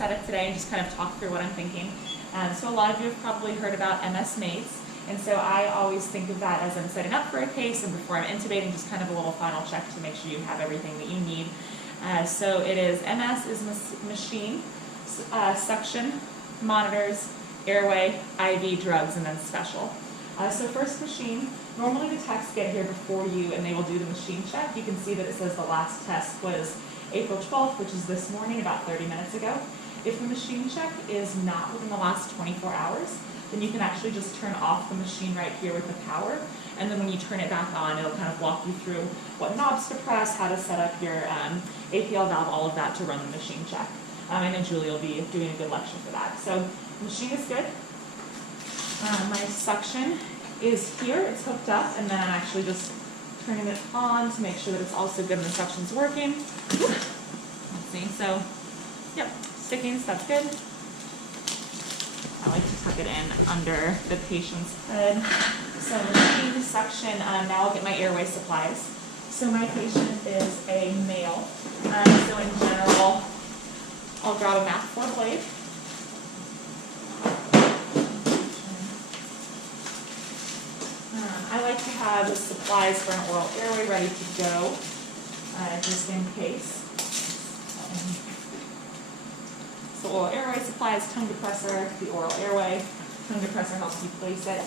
set it today and just kind of talk through what I'm thinking. So a lot of you have probably heard about MS mates, and so I always think of that as I'm setting up for a case and before I'm intubating, just kind of a little final check to make sure you have everything that you need. So it is MS is machine, suction, monitors, airway, IV, drugs, and then special. So first machine, normally the techs get here before you and they will do the machine check. You can see that it says the last test was April 12th, which is this morning, about 30 minutes ago. If the machine check is not within the last 24 hours, then you can actually just turn off the machine right here with the power. And then when you turn it back on, it'll kind of walk you through what knobs to press, how to set up your APL valve, all of that to run the machine check. I know Julie will be doing a good lecture for that. So the machine is good. My suction is here, it's hooked up, and then I'm actually just turning it on to make sure that it's also good and the suction's working. Let's see, so, yep, stickings, that's good. I like to tuck it in under the patient's head. So machine, suction, now I'll get my airway supplies. So my patient is a male, so in general, I'll grab a MAC 4 blade. I like to have the supplies for an oral airway ready to go, just in case. So oral airway supplies, tongue depressor, the oral airway. Tongue depressor helps you place it.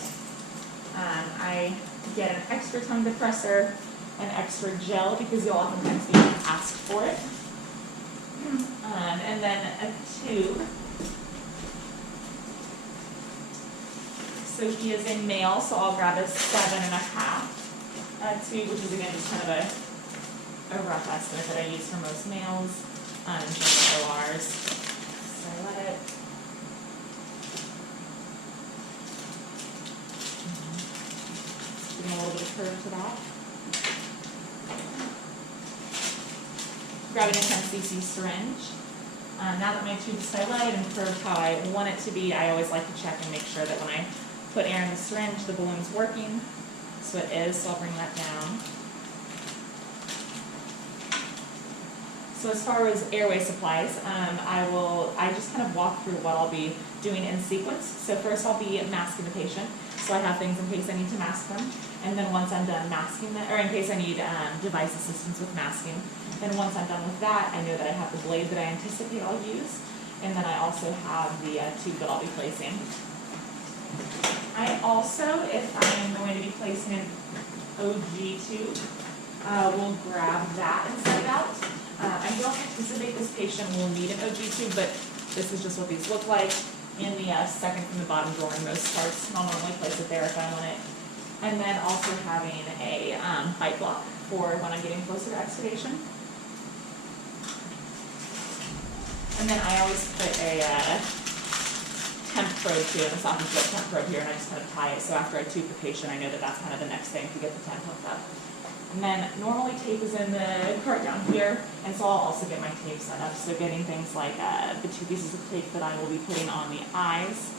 I get an extra tongue depressor, an extra gel, because you'll oftentimes be asked for it. And then a tube. So he is a male, so I'll grab a 7.5 tube, which is again just kind of a rough estimate that I use for most males in terms of ORs. So I let it. Giving a little bit of curve to that. Grabbing a 10cc syringe. Now that my tube is dilated and curved how I want it to be, I always like to check and make sure that when I put air in the syringe, the balloon's working. So it is, so I'll bring that down. So as far as airway supplies, I just kind of walk through what I'll be doing in sequence. So first I'll be masking the patient. So I have things in case I need to mask them. And then once I'm done masking them, or in case I need device assistance with masking, then once I'm done with that, I know that I have the blade that I anticipate I'll use. And then I also have the tube that I'll be placing. I also, if I'm going to be placing an OG tube, will grab that and set it out. I don't anticipate this patient will need an OG tube, but this is just what these look like in the second from the bottom drawer in most parts. I'll normally place it there if I want it. And then also having a bite block for when I'm getting closer to extubation. And then I always put a temp probe here, an esophageal temp probe here, and I just kind of tie it. So after I tube the patient, I know that that's kind of the next thing to get the temp hooked up. And then normally tape is in the cart down here, and so I'll also get my tape set up. So getting things like the 2 pieces of tape that I will be putting on the eyes.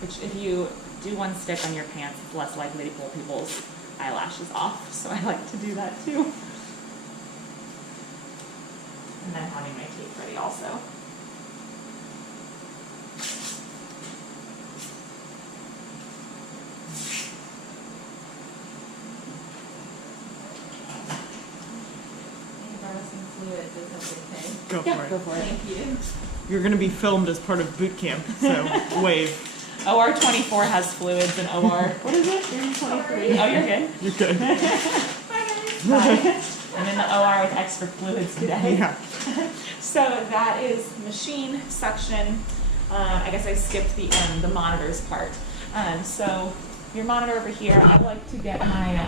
Which if you do one stick on your pants, it's less likely to pull people's eyelashes off. So I like to do that too. And then having my tape ready also. Go for it. Go for it. Thank you. You're going to be filmed as part of boot camp, so wave. OR 24 has fluids, and OR, what is it? You're in 23. Oh, you're good? You're good. Bye. I'm in the OR with extra fluids today. Yeah. So that is machine, suction. I guess I skipped the monitors part. So your monitor over here, I like to get my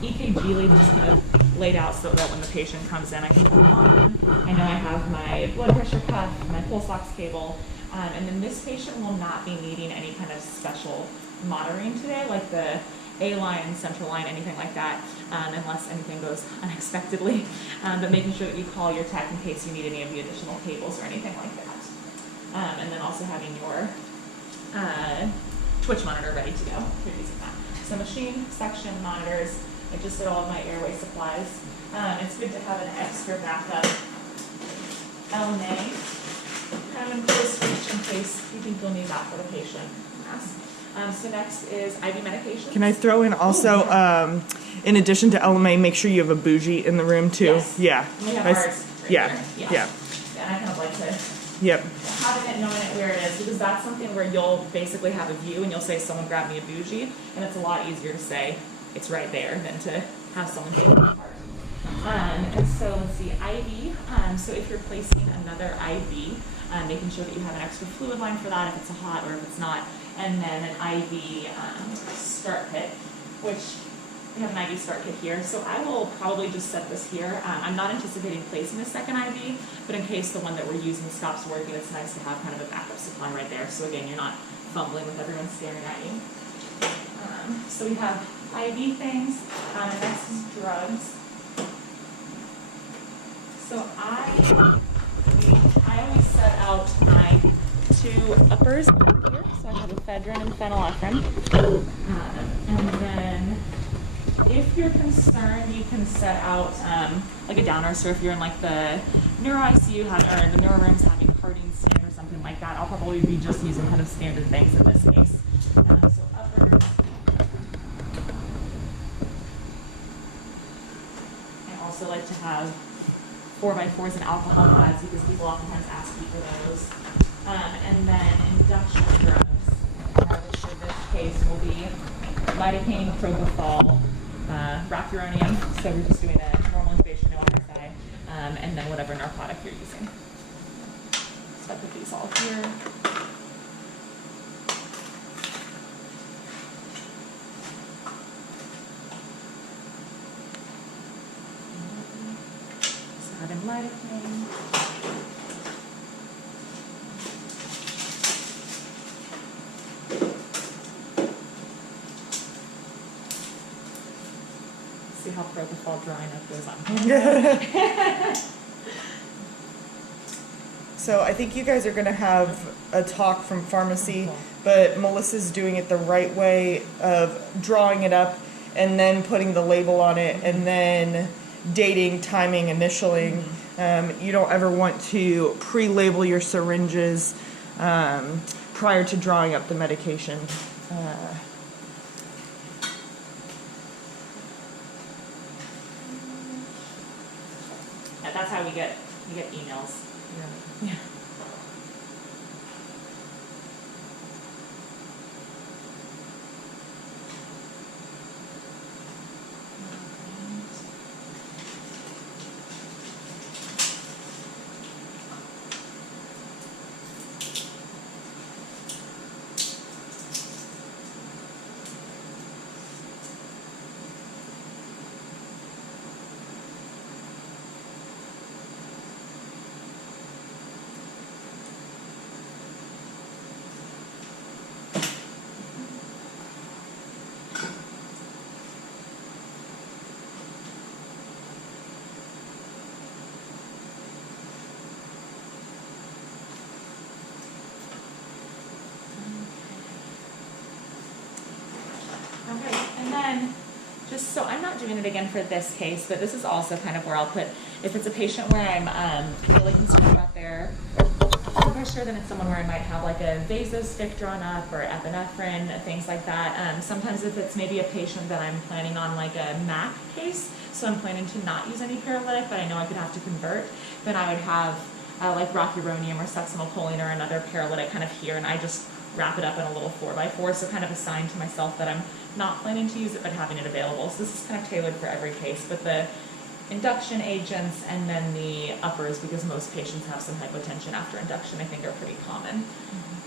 EKG lead just kind of laid out so that when the patient comes in, I can put it on. I know I have my blood pressure cuff, my pulse ox cable, and then this patient will not be needing any kind of special monitoring today, like the A-line, central line, anything like that, unless anything goes unexpectedly. But making sure that you call your tech in case you need any of the additional cables or anything like that. And then also having your Twitch monitor ready to go if you're using that. So machine, suction, monitors. I just did all of my airway supplies. It's good to have an extra backup LMA kind of in close reach in case you think you'll need that for the patient. So next is IV medication. Can I throw in also, in addition to LMA, make sure you have a bougie in the room too? Yes. Yeah. We have Nice. ours right Yeah. here. Yeah. And I kind of like to Yep. having it, knowing it where it is, because that's something where you'll basically have a view and you'll say, someone grab me a bougie, and it's a lot easier to say it's right there than to have someone take it apart. And so let's see, IV. So if you're placing another IV, making sure that you have an extra fluid line for that if it's a hot or if it's not, and then an IV start kit, which we have an IV start kit here. So I will probably just set this here. I'm not anticipating placing a second IV, but in case the one that we're using stops working, it's nice to have kind of a backup supply right there. So again, you're not fumbling with everyone staring at you. So we have IV things, and next is drugs. So I always set out my two uppers over here. So I have ephedrine and phenylephrine. And then if you're concerned, you can set out like a downer. So if you're in like the neuro ICU or the neuro rooms having cardian scan or something like that, I'll probably be just using kind of standard things in this case. So uppers. I also like to have 4x4s and alcohol pads because people oftentimes ask me for those. And then induction drugs, which in this case will be lidocaine, propofol, rocuronium. So we're just doing a normal intubation, no RSI, and then whatever narcotic you're using. So I put these all here. So having lidocaine. See how propofol drying up goes on. So I think you guys are going to have a talk from pharmacy, but Melissa's doing it the right way of drawing it up and then putting the label on it and then dating, timing, initialing. You don't ever want to pre-label your syringes prior to drawing up the medication. Yeah, that's how we get emails. Yeah. Yeah. Okay, and then just so I'm not doing it again for this case, but this is also kind of where I'll put, if it's a patient where I'm really concerned about their pressure, then it's someone where I might have like a vasostick drawn up or epinephrine, things like that. Sometimes if it's maybe a patient that I'm planning on like a MAC case, so I'm planning to not use any paralytic, but I know I could have to convert, then I would have like rocuronium or succinylcholine or another paralytic kind of here, and I just wrap it up in a little 4x4, so kind of assign to myself that I'm not planning to use it, but having it available. So this is kind of tailored for every case, but the induction agents and then the uppers, because most patients have some hypotension after induction, I think are pretty common.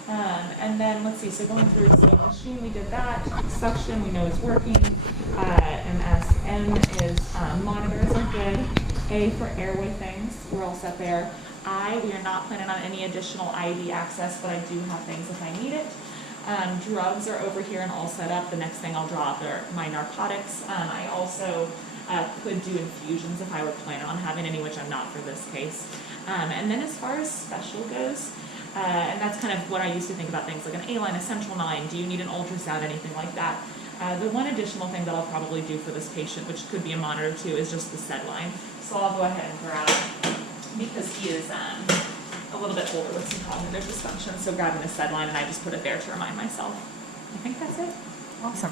And then let's see, so going through, so machine, we did that. Suction, we know is working. MSM is monitors are good. A for airway things, we're all set there. We are not planning on any additional IV access, but I do have things if I need it. Drugs are over here and all set up. The next thing I'll draw up are my narcotics. I also could do infusions if I were planning on having any, which I'm not for this case. And then as far as special goes, and that's kind of what I used to think about things like an A-line, a central line, do you need an ultrasound, anything like that? The one additional thing that I'll probably do for this patient, which could be a monitor too, is just the SED line. So I'll go ahead and grab, because he is a little bit older with some cognitive dysfunction, so grabbing a SED line, and I just put it there to remind myself. I think that's it. Awesome.